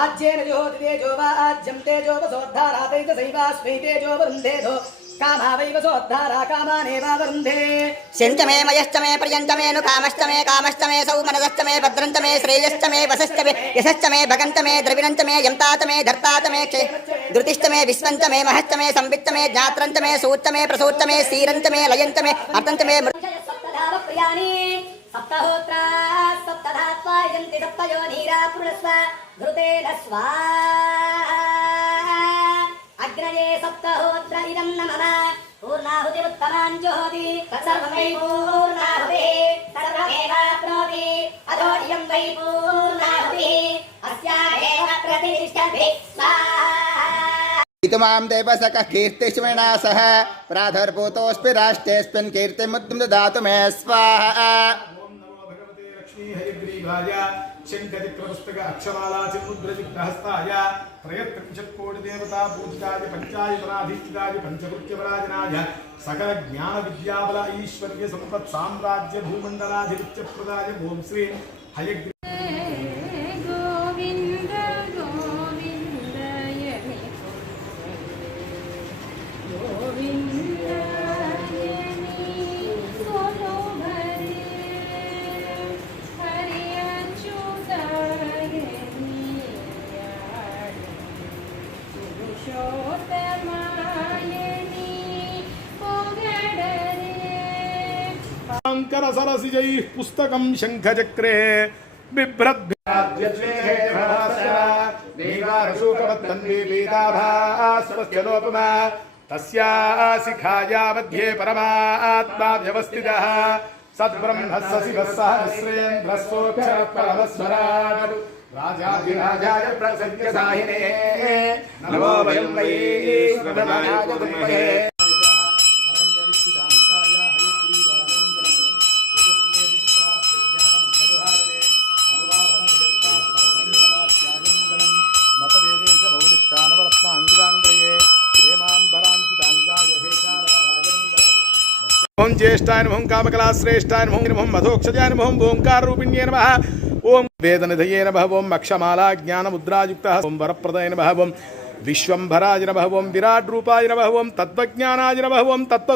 आज्येन ज्योति तेजो वा आज्यं तेजो वसोद्धारा तेजसैवास्मै तेजो वरुन्धेधो कामा वै वसोद्धारा कामानेवावरुन्धे शञ्च मे मयश्च मे पर्यन्त मे नु कामश्च मे सौमनसश्च मे भद्रञ्च मे श्रेयश्च मे वसश्च मे यशश्च मे भगन्त मे द्रविणञ्च मे यन्तात मे धर्तात मे धृतिश्च मे विश्वञ्च मे महश्च मे संवित्त मे ज्ञात्रञ्च मे सूच्च मे प्रसूच्च मे सीरञ्च मे लयञ्च मे अर्थञ्च मे सप्तहोत्रा सप्तधात्वा यन्ति सप्तयोनीरा पुरुषस्व धृतेन स्वाहा अग्नये सप्तहोत्र इदं नमः पूर्णाहुतिरुत्तमां ज्योति सर्वमै पूर्णाहुतिः सर्वमेवाप्नोति अधो इयं वै पूर्णाहुतिः अस्यामेव प्रतिष्ठति स्वाहा इतमां देवसकः कीर्तिश्मेना सह प्राधर्भूतोऽस्मि राष्ट्रेऽस्मिन् कीर्तिमुद्दिं ददातु मे स्वाहा हयग्रीवाय शङ्खचक्रपुस्तक अक्षमाला चिन्मुद्रचित्तहस्ताय त्रयत्रिंशत्कोटिदेवता पूजिताय पञ्चायतनाधीष्टिताय पञ्चकृत्यपराजनाय सकल ज्ञान विद्याबल ऐश्वर्य सम्पत् साम्राज्य भूमण्डलाधिपत्यप्रदाय ओं श्री हयग्री शंकर सरसिजै पुस्तकं शंखचक्रे बिभ्रद्शूकवत्तन्वीपीताभास्वस्त्यनोपमा तस्या शिखाया मध्ये परमात्मा व्यवस्थितः सद्ब्रह्मस्य शिवः सहस्रेन्द्रस्योऽक्षरपरमस्वराट् राजाधिराजाय प्रसज्ञसाहिने नमो वयं वै श्रवणाय तुभ्ये ओं ज्येष्ठाय नमः कामकला श्रेष्ठाय नमः मधोक्षजाय नमः ओंकार रूपिण्ये नमः ओं वेदनिधये नमः ओं अक्षमाला ज्ञानमुद्रायुक्तः ओं वरप्रदाय नमः ओं विश्वंभराय नमः ओं विराट रूपाय नमः ओं तत्त्वज्ञानाय नमः ओं तत्त्व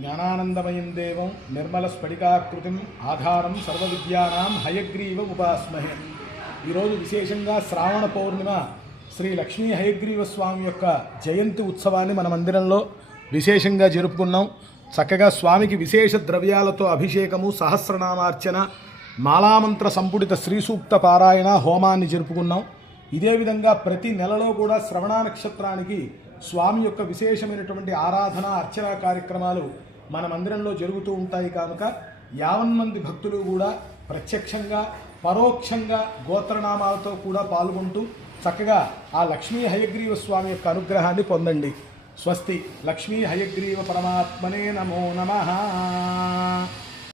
ज्ञानानंदमयं देवं निर्मल स्फटिकाकृतिं आधारं सर्वविद्यानां हयग्रीव उपास्महे। ఈరోజు విశేషంగా శ్రావణ పౌర్ణిమ శ్రీ లక్ష్మీ హయగ్రీవ స్వామి యొక్క జయంతి ఉత్సవాన్ని మన మందిరంలో విశేషంగా జరుపుకున్నాం. చక్కగా స్వామికి విశేష ద్రవ్యాలతో అభిషేకము, సహస్రనామార్చన, మాలామంత్ర సంపుటిత శ్రీ సూక్త పారాయణ హోమాన్ని జరుపుకున్నాం. ఇదే విధంగా ప్రతి నెలలో కూడా శ్రవణ నక్షత్రానికి స్వామి యొక్క విశేషమైనటువంటి ఆరాధన అర్చన కార్యక్రమాలు మన మందిరంలో జరుగుతూ ఉంటాయి. కనుక 50 మంది భక్తులు కూడా ప్రత్యక్షంగా పరోక్షంగా గోత్రనామాలతో కూడా పాల్గొంటూ చక్కగా ఆ లక్ష్మీ హయగ్రీవ స్వామి యొక్క అనుగ్రహాన్ని పొందండి. స్వస్తి. లక్ష్మీ హయగ్రీవ పరమాత్మనే నమో నమః.